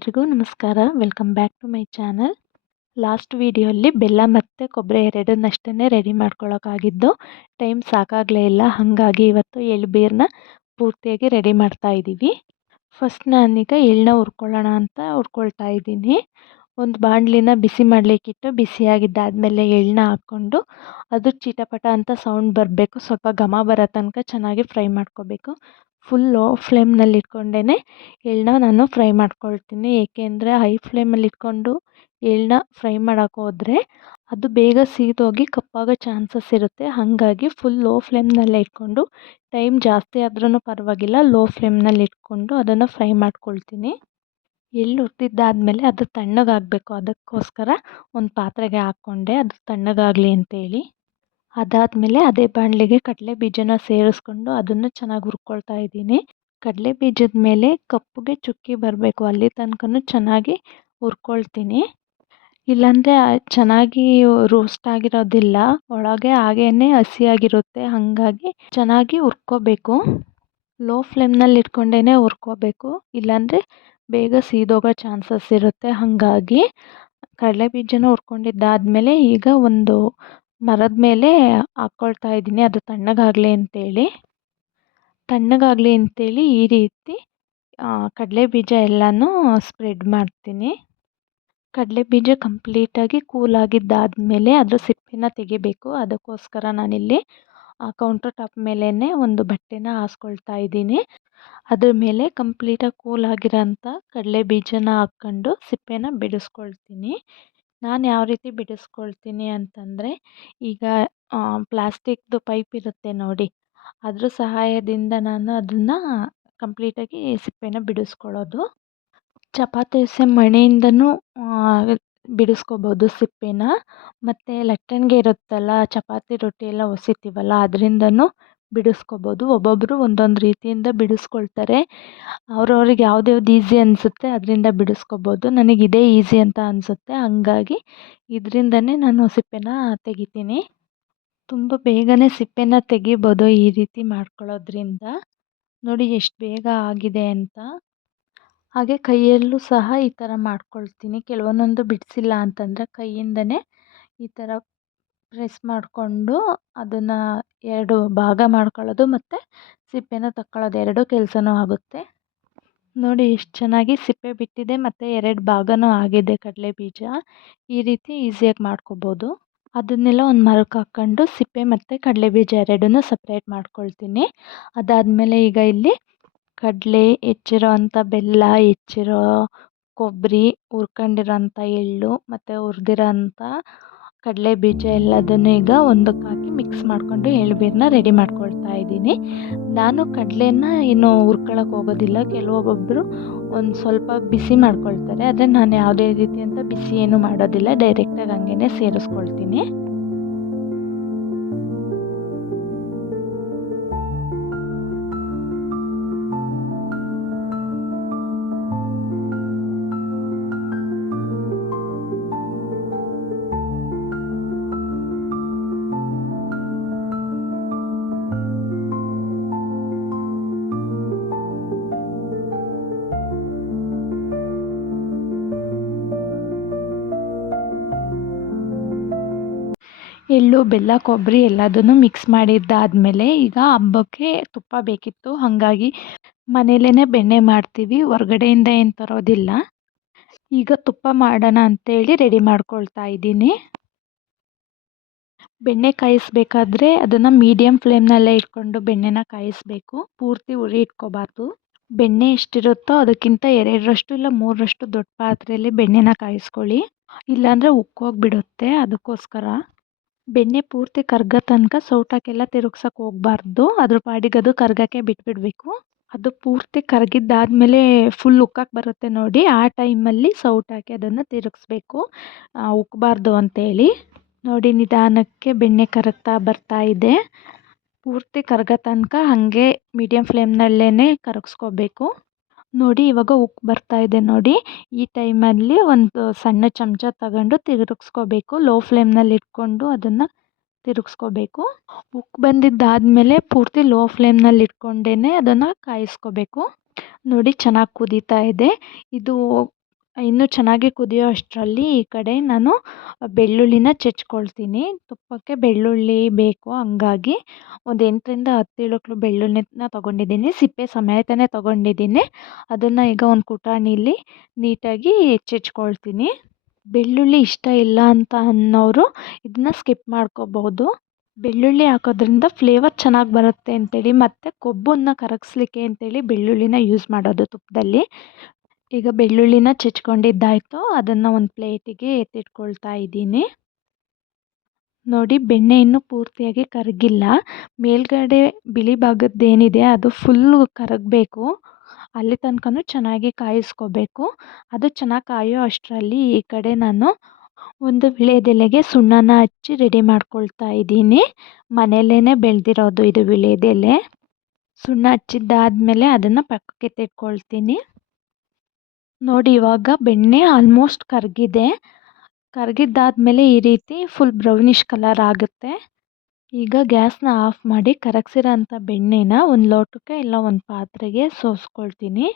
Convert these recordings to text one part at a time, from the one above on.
ಎಲ್ರಿಗೂ ನಮಸ್ಕಾರ. Welcome back to my channel last ವೀಡಿಯೋಲ್ಲಿ ಬೆಲ್ಲ ಮತ್ತು ಕೊಬ್ಬರಿ ಎರಡನ್ನಷ್ಟೇ ರೆಡಿ ಮಾಡ್ಕೊಳ್ಳೋಕ್ಕಾಗಿದ್ದು ಟೈಮ್ ಸಾಕಾಗಲೇ ಇಲ್ಲ. ಹಾಗಾಗಿ ಇವತ್ತು ಎಳ್ಬೀರನ್ನ ಪೂರ್ತಿಯಾಗಿ ರೆಡಿ ಮಾಡ್ತಾ ಇದ್ದೀವಿ. ಫಸ್ಟ್ ನಾನೀಗ ಎಳ್ಳನ್ನ ಹುರ್ಕೊಳ್ಳೋಣ ಅಂತ ಹುರ್ಕೊಳ್ತಾ ಇದ್ದೀನಿ. ಒಂದು ಬಾಣಲಿನ ಬಿಸಿ ಮಾಡಲಿಕ್ಕಿಟ್ಟು ಬಿಸಿಯಾಗಿದ್ದಾದಮೇಲೆ ಎಳ್ಳನ್ನ ಹಾಕ್ಕೊಂಡು ಅದು ಚಿಟಪಟ ಅಂತ ಸೌಂಡ್ ಬರಬೇಕು. ಸ್ವಲ್ಪ ಘಮ ಬರೋ ತನಕ ಚೆನ್ನಾಗಿ ಫ್ರೈ ಮಾಡ್ಕೋಬೇಕು. ಫುಲ್ ಲೋ ಫ್ಲೇಮ್ನಲ್ಲಿ ಇಟ್ಕೊಂಡೇ ಎಳ್ಳನ್ನ ನಾನು ಫ್ರೈ ಮಾಡ್ಕೊಳ್ತೀನಿ. ಏಕೆಂದರೆ ಹೈ ಫ್ಲೇಮಲ್ಲಿ ಇಟ್ಕೊಂಡು ಎಳ್ಳನ್ನ ಫ್ರೈ ಮಾಡೋಕೆ ಹೋದರೆ ಅದು ಬೇಗ ಸೀದೋಗಿ ಕಪ್ಪಾಗೋ ಚಾನ್ಸಸ್ ಇರುತ್ತೆ. ಹಾಗಾಗಿ ಫುಲ್ ಲೋ ಫ್ಲೇಮ್ನಲ್ಲೇ ಇಟ್ಕೊಂಡು ಟೈಮ್ ಜಾಸ್ತಿ ಆದ್ರೂ ಪರವಾಗಿಲ್ಲ, ಲೋ ಫ್ಲೇಮ್ನಲ್ಲಿ ಇಟ್ಕೊಂಡು ಅದನ್ನು ಫ್ರೈ ಮಾಡ್ಕೊಳ್ತೀನಿ. ಎಳ್ಳು ಹುಟ್ಟಿದ್ದಾದಮೇಲೆ ಅದು ತಣ್ಣಗಾಗಬೇಕು. ಅದಕ್ಕೋಸ್ಕರ ಒಂದು ಪಾತ್ರೆಗೆ ಹಾಕ್ಕೊಂಡೆ. ಅದು ತಣ್ಣಗಾಗಲಿ ಅಂತೇಳಿ. ಅದಾದಮೇಲೆ ಅದೇ ಬಾಣಲೆಗೆ ಕಡಲೆ ಬೀಜನ ಸೇರಿಸ್ಕೊಂಡು ಅದನ್ನು ಚೆನ್ನಾಗಿ ಹುರ್ಕೊಳ್ತಾ ಇದ್ದೀನಿ. ಕಡಲೆ ಬೀಜದ ಮೇಲೆ ಕಪ್ಪಗೆ ಚುಕ್ಕಿ ಬರಬೇಕು, ಅಲ್ಲಿ ತನಕನೂ ಚೆನ್ನಾಗಿ ಹುರ್ಕೊಳ್ತೀನಿ. ಇಲ್ಲಾಂದರೆ ಚೆನ್ನಾಗಿ ರೋಸ್ಟ್ ಆಗಿರೋದಿಲ್ಲ, ಒಳಗೆ ಹಾಗೇ ಹಸಿಯಾಗಿರುತ್ತೆ, ಹಾಗಾಗಿ ಚೆನ್ನಾಗಿ ಹುರ್ಕೋಬೇಕು. ಲೋ ಫ್ಲೇಮ್ನಲ್ಲಿ ಇಟ್ಕೊಂಡೇ ಹುರ್ಕೋಬೇಕು. ಇಲ್ಲಾಂದರೆ ಬೇಗ ಸೀದೋಗೋ ಚಾನ್ಸಸ್ ಇರುತ್ತೆ, ಹಾಗಾಗಿ. ಕಡಲೆ ಬೀಜನ ಹುರ್ಕೊಂಡಿದ್ದಾದಮೇಲೆ ಈಗ ಒಂದು ಮರದ ಮೇಲೆ ಹಾಕ್ಕೊಳ್ತಾ ಇದ್ದೀನಿ. ಅದು ತಣ್ಣಗಾಗಲಿ ಅಂತೇಳಿ. ತಣ್ಣಗಾಗಲಿ ಅಂತೇಳಿ ಈ ರೀತಿ ಕಡಲೆ ಬೀಜ ಎಲ್ಲನೂ ಸ್ಪ್ರೆಡ್ ಮಾಡ್ತೀನಿ. ಕಡಲೆ ಬೀಜ ಕಂಪ್ಲೀಟಾಗಿ ಕೂಲ್ ಆಗಿದ್ದಾದಮೇಲೆ ಅದ್ರ ಸಿಪ್ಪೆನ ತೆಗಿಬೇಕು. ಅದಕ್ಕೋಸ್ಕರ ನಾನಿಲ್ಲಿ ಕೌಂಟರ್ ಟಾಪ್ ಮೇಲೇ ಒಂದು ಬಟ್ಟೆನ ಹಾಸ್ಕೊಳ್ತಾ ಇದ್ದೀನಿ. ಅದ್ರ ಮೇಲೆ ಕಂಪ್ಲೀಟಾಗಿ ಕೂಲ್ ಆಗಿರೋಂಥ ಕಡಲೆ ಬೀಜನ ಹಾಕ್ಕೊಂಡು ಸಿಪ್ಪೆನ ಬಿಡಿಸ್ಕೊಳ್ತೀನಿ. ನಾನು ಯಾವ ರೀತಿ ಬಿಡಿಸ್ಕೊಳ್ತೀನಿ ಅಂತಂದರೆ, ಈಗ ಪ್ಲಾಸ್ಟಿಕ್ದು ಪೈಪ್ ಇರುತ್ತೆ ನೋಡಿ. ಅದ್ರ ಸಹಾಯದಿಂದ ನಾನು ಅದನ್ನು ಕಂಪ್ಲೀಟಾಗಿ ಸಿಪ್ಪೆನ ಬಿಡಿಸ್ಕೊಳ್ಳೋದು. ಚಪಾತಿ ಸೆ ಮಣೆಯಿಂದನೂ ಬಿಡಿಸ್ಕೋಬೋದು ಸಿಪ್ಪೆನ. ಮತ್ತು ಲಟ್ಟಣಿಗೆ ಇರುತ್ತಲ್ಲ, ಚಪಾತಿ ರೊಟ್ಟಿ ಎಲ್ಲ ಒಸಿತೀವಲ್ಲ, ಅದರಿಂದನೂ ಬಿಡಿಸ್ಕೋಬೋದು. ಒಬ್ಬೊಬ್ಬರು ಒಂದೊಂದು ರೀತಿಯಿಂದ ಬಿಡಿಸ್ಕೊಳ್ತಾರೆ. ಅವ್ರವ್ರಿಗೆ ಯಾವ್ದು ಯಾವ್ದು ಈಸಿ ಅನಿಸುತ್ತೆ ಅದರಿಂದ ಬಿಡಿಸ್ಕೊಬೋದು. ನನಗೆ ಇದೇ ಈಸಿ ಅಂತ ಅನಿಸುತ್ತೆ. ಹಂಗಾಗಿ ಇದರಿಂದನೇ ನಾನು ಸಿಪ್ಪೆನ ತೆಗಿತೀನಿ. ತುಂಬ ಬೇಗನೆ ಸಿಪ್ಪೆನ ತೆಗಿಬೋದು ಈ ರೀತಿ ಮಾಡ್ಕೊಳ್ಳೋದ್ರಿಂದ. ನೋಡಿ ಎಷ್ಟು ಬೇಗ ಆಗಿದೆ ಅಂತ. ಹಾಗೆ ಕೈಯಲ್ಲೂ ಸಹ ಈ ಥರ ಮಾಡ್ಕೊಳ್ತೀನಿ. ಕೆಲವೊಂದೊಂದು ಬಿಡಿಸಿಲ್ಲ ಅಂತಂದರೆ ಕೈಯಿಂದನೇ ಈ ಥರ ಪ್ರೆಸ್ ಮಾಡಿಕೊಂಡು ಅದನ್ನು ಎರಡು ಭಾಗ ಮಾಡ್ಕೊಳ್ಳೋದು ಮತ್ತು ಸಿಪ್ಪೆನ ತಕ್ಕೊಳ್ಳೋದು, ಎರಡೂ ಕೆಲಸನೂ ಆಗುತ್ತೆ. ನೋಡಿ ಎಷ್ಟು ಚೆನ್ನಾಗಿ ಸಿಪ್ಪೆ ಬಿಟ್ಟಿದೆ ಮತ್ತು ಎರಡು ಭಾಗನೂ ಆಗಿದೆ ಕಡಲೆ ಬೀಜ ಈ ರೀತಿ ಈಸಿಯಾಗಿ ಮಾಡ್ಕೊಬೋದು. ಅದನ್ನೆಲ್ಲ ಒಂದು ಮರಕ್ಕೆ ಹಾಕ್ಕೊಂಡು ಸಿಪ್ಪೆ ಮತ್ತು ಕಡಲೆ ಬೀಜ ಎರಡನ್ನೂ ಸಪ್ರೇಟ್ ಮಾಡ್ಕೊಳ್ತೀನಿ. ಅದಾದಮೇಲೆ ಈಗ ಇಲ್ಲಿ ಕಡಲೆ ಹೆಚ್ಚಿರೋ ಅಂಥ ಬೆಲ್ಲ, ಹೆಚ್ಚಿರೋ ಕೊಬ್ಬರಿ ಹುರ್ಕೊಂಡಿರೋ ಅಂಥ ಎಳ್ಳು ಮತ್ತು ಹುರ್ದಿರೋ ಅಂಥ ಕಡಲೆ ಬೀಜ ಎಲ್ಲದನ್ನು ಈಗ ಒಂದಕ್ಕೆ ಮಿಕ್ಸ್ ಮಾಡಿಕೊಂಡು ಎಳ್ಬೀರನ್ನ ರೆಡಿ ಮಾಡ್ಕೊಳ್ತಾ ಇದ್ದೀನಿ. ನಾನು ಕಡಲೆನ ಇನ್ನು ಹುರ್ಕೊಳಕ್ಕೆ ಹೋಗೋದಿಲ್ಲ. ಕೆಲವೊಬ್ಬೊಬ್ಬರು ಒಂದು ಸ್ವಲ್ಪ ಬಿಸಿ ಮಾಡ್ಕೊಳ್ತಾರೆ. ಆದರೆ ನಾನು ಯಾವುದೇ ರೀತಿ ಬಿಸಿ ಏನು ಮಾಡೋದಿಲ್ಲ. ಡೈರೆಕ್ಟಾಗಿ ಹಂಗೇ ಸೇರಿಸ್ಕೊಳ್ತೀನಿ. ಎಳ್ಳು, ಬೆಲ್ಲ, ಕೊಬ್ಬರಿ ಎಲ್ಲದನ್ನು ಮಿಕ್ಸ್ ಮಾಡಿದ್ದಾದಮೇಲೆ ಈಗ ಹಬ್ಬಕ್ಕೆ ತುಪ್ಪ ಬೇಕಿತ್ತು. ಹಾಗಾಗಿ ಮನೇಲೇ ಬೆಣ್ಣೆ ಮಾಡ್ತೀವಿ. ಹೊರ್ಗಡೆಯಿಂದ ಏನು ತರೋದಿಲ್ಲ. ಈಗ ತುಪ್ಪ ಮಾಡೋಣ ಅಂತೇಳಿ ರೆಡಿ ಮಾಡ್ಕೊಳ್ತಾ ಇದ್ದೀನಿ. ಬೆಣ್ಣೆ ಕಾಯಿಸ್ಬೇಕಾದ್ರೆ ಅದನ್ನು ಮೀಡಿಯಮ್ ಫ್ಲೇಮ್ನಲ್ಲೇ ಇಟ್ಕೊಂಡು ಬೆಣ್ಣೆನ ಕಾಯಿಸಬೇಕು. ಪೂರ್ತಿ ಉರಿ ಇಟ್ಕೋಬಾರ್ದು. ಬೆಣ್ಣೆ ಎಷ್ಟಿರುತ್ತೋ ಅದಕ್ಕಿಂತ ಎರಡರಷ್ಟು ಇಲ್ಲ ಮೂರರಷ್ಟು ದೊಡ್ಡ ಪಾತ್ರೆಯಲ್ಲಿ ಬೆಣ್ಣೆನ ಕಾಯಿಸ್ಕೊಳ್ಳಿ. ಇಲ್ಲಾಂದರೆ ಉಕ್ಕೋಗಿಬಿಡುತ್ತೆ ಅದಕ್ಕೋಸ್ಕರ. ಬೆಣ್ಣೆ ಪೂರ್ತಿ ಕರ್ಗೋ ತನಕ ಸೌಟಾಕೆಲ್ಲ ತಿರುಗ್ಸೋಕೆ ಹೋಗ್ಬಾರ್ದು. ಅದ್ರ ಪಾಡಿಗೆ ಅದು ಕರ್ಗೋಕ್ಕೆ ಬಿಟ್ಬಿಡಬೇಕು. ಅದು ಪೂರ್ತಿ ಕರಗಿದ್ದಾದ್ಮೇಲೆ ಫುಲ್ ಉಕ್ಕಕ್ಕೆ ಬರುತ್ತೆ ನೋಡಿ. ಆ ಟೈಮಲ್ಲಿ ಸೌಟಾಕಿ ಅದನ್ನು ತಿರುಗಿಸ್ಬೇಕು. ಉಕ್ಕಬಾರ್ದು ಅಂತೇಳಿ. ನೋಡಿ, ನಿಧಾನಕ್ಕೆ ಬೆಣ್ಣೆ ಕರಗ್ತಾ ಬರ್ತಾ ಇದೆ. ಪೂರ್ತಿ ಕರ್ಗೋ ತನಕ ಹಾಗೆ ಮೀಡಿಯಮ್ ಫ್ಲೇಮ್ನಲ್ಲೇ ಕರಗಿಸ್ಕೋಬೇಕು. ನೋಡಿ ಇವಾಗ ಉಕ್ಕಿ ಬರ್ತಾ ಇದೆ ನೋಡಿ. ಈ ಟೈಮಲ್ಲಿ ಒಂದು ಸಣ್ಣ ಚಮಚ ತಗೊಂಡು ತಿರುಗಿಸ್ಕೋಬೇಕು. ಲೋ ಫ್ಲೇಮ್ನಲ್ಲಿ ಇಟ್ಕೊಂಡು ಅದನ್ನು ತಿರುಗಿಸ್ಕೋಬೇಕು. ಉಕ್ಕಿ ಬಂದಿದ್ದಾದಮೇಲೆ ಪೂರ್ತಿ ಲೋ ಫ್ಲೇಮ್ನಲ್ಲಿ ಇಟ್ಕೊಂಡೇ ಅದನ್ನು ಕಾಯಿಸ್ಕೋಬೇಕು. ನೋಡಿ ಚೆನ್ನಾಗಿ ಕುದೀತಾ ಇದೆ. ಇದು ಇನ್ನೂ ಚೆನ್ನಾಗಿ ಕುದಿಯೋ ಅಷ್ಟರಲ್ಲಿ ಈ ಕಡೆ ನಾನು ಬೆಳ್ಳುಳ್ಳಿನ ಚಚ್ಕೊಳ್ತೀನಿ. ತುಪ್ಪಕ್ಕೆ ಬೆಳ್ಳುಳ್ಳಿ ಬೇಕು ಹಂಗಾಗಿ ಒಂದು ಎಂಟರಿಂದ ಹತ್ತು ಬೆಳ್ಳುಳ್ಳಿನ ತೊಗೊಂಡಿದ್ದೀನಿ. ಸಿಪ್ಪೆ ಸಮೇತನೇ ತೊಗೊಂಡಿದ್ದೀನಿ. ಅದನ್ನು ಈಗ ಒಂದು ಕುಟಾಣಿಲಿ ನೀಟಾಗಿ ಚಚ್ಕೊಳ್ತೀನಿ. ಬೆಳ್ಳುಳ್ಳಿ ಇಷ್ಟ ಇಲ್ಲ ಅಂತ ಅನ್ನೋರು ಇದನ್ನ ಸ್ಕಿಪ್ ಮಾಡ್ಕೋಬಹುದು ಬೆಳ್ಳುಳ್ಳಿ ಹಾಕೋದ್ರಿಂದ ಫ್ಲೇವರ್ ಚೆನ್ನಾಗಿ ಬರುತ್ತೆ ಅಂತೇಳಿ ಮತ್ತು ಕೊಬ್ಬನ್ನು ಕರಗಿಸ್ಲಿಕ್ಕೆ ಅಂತೇಳಿ ಬೆಳ್ಳುಳ್ಳಿನ ಯೂಸ್ ಮಾಡೋದು ತುಪ್ಪದಲ್ಲಿ. ಈಗ ಬೆಳ್ಳುಳ್ಳಿನ ಚಚ್ಕೊಂಡಿದ್ದಾಯಿತು ಅದನ್ನು ಒಂದು ಪ್ಲೇಟಿಗೆ ಎತ್ತಿಟ್ಕೊಳ್ತಾ ಇದ್ದೀನಿ. ನೋಡಿ ಬೆಣ್ಣೆ ಇನ್ನೂ ಪೂರ್ತಿಯಾಗಿ ಕರಗಿಲ್ಲ. ಮೇಲ್ಗಡೆ ಬಿಳಿ ಭಾಗದ್ದೇನಿದೆ ಅದು ಫುಲ್ಲು ಕರಗಬೇಕು. ಅಲ್ಲಿ ತನಕನೂ ಚೆನ್ನಾಗಿ ಕಾಯಿಸ್ಕೋಬೇಕು. ಅದು ಚೆನ್ನಾಗಿ ಕಾಯೋ ಅಷ್ಟರಲ್ಲಿ ಈ ಕಡೆ ನಾನು ಒಂದು ವಿಳೆದೆಲೆಗೆ ಸುಣ್ಣನ ಹಚ್ಚಿ ರೆಡಿ ಮಾಡ್ಕೊಳ್ತಾ ಇದ್ದೀನಿ. ಮನೆಯಲ್ಲೇ ಬೆಳೆದಿರೋದು ಇದು ವಿಳೆದೆಲೆ ಸುಣ್ಣ ಹಚ್ಚಿದ್ದಾದಮೇಲೆ ಅದನ್ನು ಪಕ್ಕಕ್ಕೆ ಎತ್ತಿಟ್ಕೊಳ್ತೀನಿ ನೋಡಿ ಇವಾಗ ಬೆಣ್ಣೆ ಆಲ್ಮೋಸ್ಟ್ ಕರಗಿದೆ. ಕರಗಿದ್ದಾದ್ಮೇಲೆ ಈ ರೀತಿ ಫುಲ್ ಬ್ರೌನಿಷ್ ಕಲರ್ ಆಗುತ್ತೆ. ಈಗ ಗ್ಯಾಸ್ನ ಆಫ್ ಮಾಡಿ ಕರಗಿಸಿರೋ ಅಂಥ ಬೆಣ್ಣೆನ ಒಂದು ಲೋಟಕ್ಕೆ ಇಲ್ಲ ಒಂದು ಪಾತ್ರೆಗೆ ಸೋಸ್ಕೊಳ್ತೀನಿ.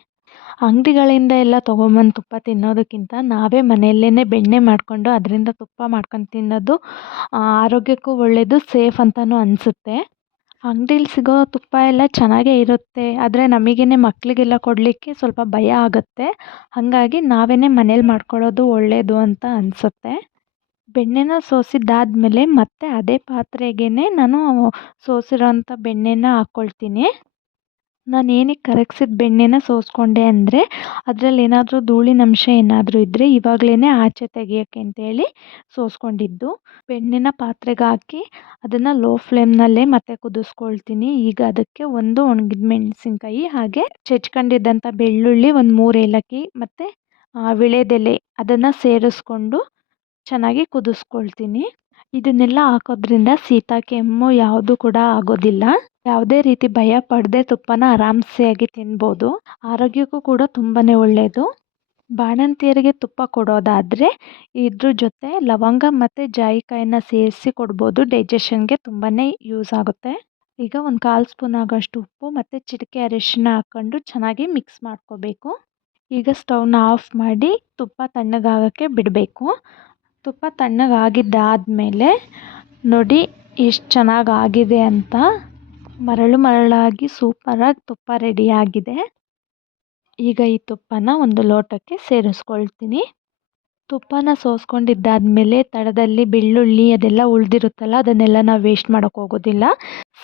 ಅಂಗಡಿಗಳಿಂದ ಎಲ್ಲ ತೊಗೊಂಬಂದು ತುಪ್ಪ ತಿನ್ನೋದಕ್ಕಿಂತ ನಾವೇ ಮನೆಯಲ್ಲೇ ಬೆಣ್ಣೆ ಮಾಡಿಕೊಂಡು ಅದರಿಂದ ತುಪ್ಪ ಮಾಡ್ಕೊಂಡು ತಿನ್ನೋದು ಆರೋಗ್ಯಕ್ಕೂ ಒಳ್ಳೆಯದು ಸೇಫ್ ಅಂತಲೂ ಅನಿಸುತ್ತೆ. ಅಂಗ್ಡೀಲಿ ಸಿಗೋ ತುಪ್ಪ ಎಲ್ಲ ಚೆನ್ನಾಗೇ ಇರುತ್ತೆ. ಆದರೆ ನಮಗೇನೆ ಮಕ್ಕಳಿಗೆಲ್ಲ ಕೊಡಲಿಕ್ಕೆ ಸ್ವಲ್ಪ ಭಯ ಆಗುತ್ತೆ. ಹಾಗಾಗಿ ನಾವೇ ಮನೇಲಿ ಮಾಡ್ಕೊಳ್ಳೋದು ಒಳ್ಳೆಯದು ಅಂತ ಅನಿಸುತ್ತೆ. ಬೆಣ್ಣೆನ ಸೋಸಿದ್ದಾದಮೇಲೆ ಮತ್ತೆ ಅದೇ ಪಾತ್ರೆಗೇ ನಾನು ಸೋಸಿರೋಂಥ ಬೆಣ್ಣೆನ ಹಾಕ್ಕೊಳ್ತೀನಿ ನಾನು ಏನಕ್ಕೆ ಕರಗಿಸಿದ ಬೆಣ್ಣೆನ ಸೋಸ್ಕೊಂಡೆ ಅಂದರೆ ಅದರಲ್ಲಿ ಏನಾದರೂ ಧೂಳಿನಂಶ ಏನಾದರೂ ಇದ್ದರೆ ಇವಾಗಲೇ ಆಚೆ ತೆಗಿಯೋಕ್ಕೆ ಅಂತೇಳಿ ಸೋಸ್ಕೊಂಡಿದ್ದು. ಬೆಣ್ಣೆನ ಪಾತ್ರೆಗೆ ಹಾಕಿ ಅದನ್ನು ಲೋ ಫ್ಲೇಮ್ನಲ್ಲೇ ಮತ್ತೆ ಕುದಿಸ್ಕೊಳ್ತೀನಿ. ಈಗ ಅದಕ್ಕೆ ಒಂದು ಒಣಗಿದ ಮೆಣಸಿನ್ಕಾಯಿ ಹಾಗೆ ಚಚ್ಕೊಂಡಿದ್ದಂಥ ಬೆಳ್ಳುಳ್ಳಿ ಒಂದು ಮೂರು ಏಲಕ್ಕಿ ಮತ್ತು ವಿಳೆದೆಲೆ ಅದನ್ನು ಸೇರಿಸ್ಕೊಂಡು ಚೆನ್ನಾಗಿ ಕುದಿಸ್ಕೊಳ್ತೀನಿ. ಇದನ್ನೆಲ್ಲ ಹಾಕೋದ್ರಿಂದ ಶೀತ ಕೆಮ್ಮು ಯಾವುದು ಕೂಡ ಆಗೋದಿಲ್ಲ. ಯಾವುದೇ ರೀತಿ ಭಯ ಪಡದೆ ತುಪ್ಪನ ಆರಾಮ್ಸೆಯಾಗಿ ತಿನ್ಬೋದು. ಆರೋಗ್ಯಕ್ಕೂ ಕೂಡ ತುಂಬಾ ಒಳ್ಳೆಯದು ಬಾಣಂತಿಯರಿಗೆ ತುಪ್ಪ ಕೊಡೋದಾದರೆ ಇದ್ರ ಜೊತೆ ಲವಂಗ ಮತ್ತು ಜಾಯಿಕಾಯಿನ ಸೇರಿಸಿ ಕೊಡ್ಬೋದು. ಡೈಜೆಷನ್ಗೆ ತುಂಬಾ ಯೂಸ್ ಆಗುತ್ತೆ. ಈಗ ಒಂದು ಕಾಲು ಸ್ಪೂನ್ ಆಗೋಷ್ಟು ಉಪ್ಪು ಮತ್ತು ಚಿಟಿಕೆ ಅರಿಶಿನ ಹಾಕ್ಕೊಂಡು ಚೆನ್ನಾಗಿ ಮಿಕ್ಸ್ ಮಾಡ್ಕೋಬೇಕು. ಈಗ ಸ್ಟವ್ನ ಆಫ್ ಮಾಡಿ ತುಪ್ಪ ತಣ್ಣಗಾಗೋಕ್ಕೆ ಬಿಡಬೇಕು. ತುಪ್ಪ ತಣ್ಣಗಾಗಿದ್ದಾದಮೇಲೆ ನೋಡಿ ಎಷ್ಟು ಚೆನ್ನಾಗಿ ಆಗಿದೆ ಅಂತ. ಮರಳು ಮರಳಾಗಿ ಸೂಪರಾಗಿ ತುಪ್ಪ ರೆಡಿಯಾಗಿದೆ. ಈಗ ಈ ತುಪ್ಪನ ಒಂದು ಲೋಟಕ್ಕೆ ಸೇರಿಸ್ಕೊಳ್ತೀನಿ. ತುಪ್ಪನ ಸೋಸ್ಕೊಂಡಿದ್ದಾದಮೇಲೆ ತಡದಲ್ಲಿ ಬೆಳ್ಳುಳ್ಳಿ ಅದೆಲ್ಲ ಉಳಿದಿರುತ್ತಲ್ಲ, ಅದನ್ನೆಲ್ಲ ನಾವು ವೇಸ್ಟ್ ಮಾಡೋಕ್ಕೆ ಹೋಗೋದಿಲ್ಲ.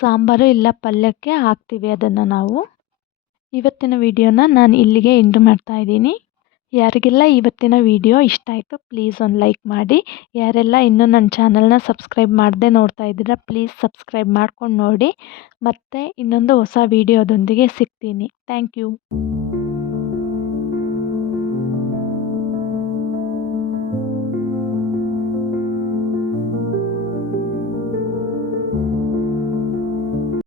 ಸಾಂಬಾರು ಇಲ್ಲ ಪಲ್ಯಕ್ಕೆ ಹಾಕ್ತೀವಿ ಅದನ್ನು ನಾವು. ಇವತ್ತಿನ ವಿಡಿಯೋನ ನಾನು ಇಲ್ಲಿಗೆ ಎಂಡ್ ಮಾಡ್ತಾ ಇದ್ದೀನಿ. ಯಾರಿಗೆಲ್ಲ ಇವತ್ತಿನ ವಿಡಿಯೋ ಇಷ್ಟ ಆಯಿತು ಪ್ಲೀಸ್ ಒಂದು ಲೈಕ್ ಮಾಡಿ. ಯಾರೆಲ್ಲ ಇನ್ನೂ ನನ್ನ ಚಾನಲ್ನ ಸಬ್ಸ್ಕ್ರೈಬ್ ಮಾಡದೆ ನೋಡ್ತಾ ಇದ್ದೀರಾ ಪ್ಲೀಸ್ ಸಬ್ಸ್ಕ್ರೈಬ್ ಮಾಡ್ಕೊಂಡು ನೋಡಿ. ಮತ್ತು ಇನ್ನೊಂದು ಹೊಸ ವಿಡಿಯೋದೊಂದಿಗೆ ಸಿಗ್ತೀನಿ. Thank you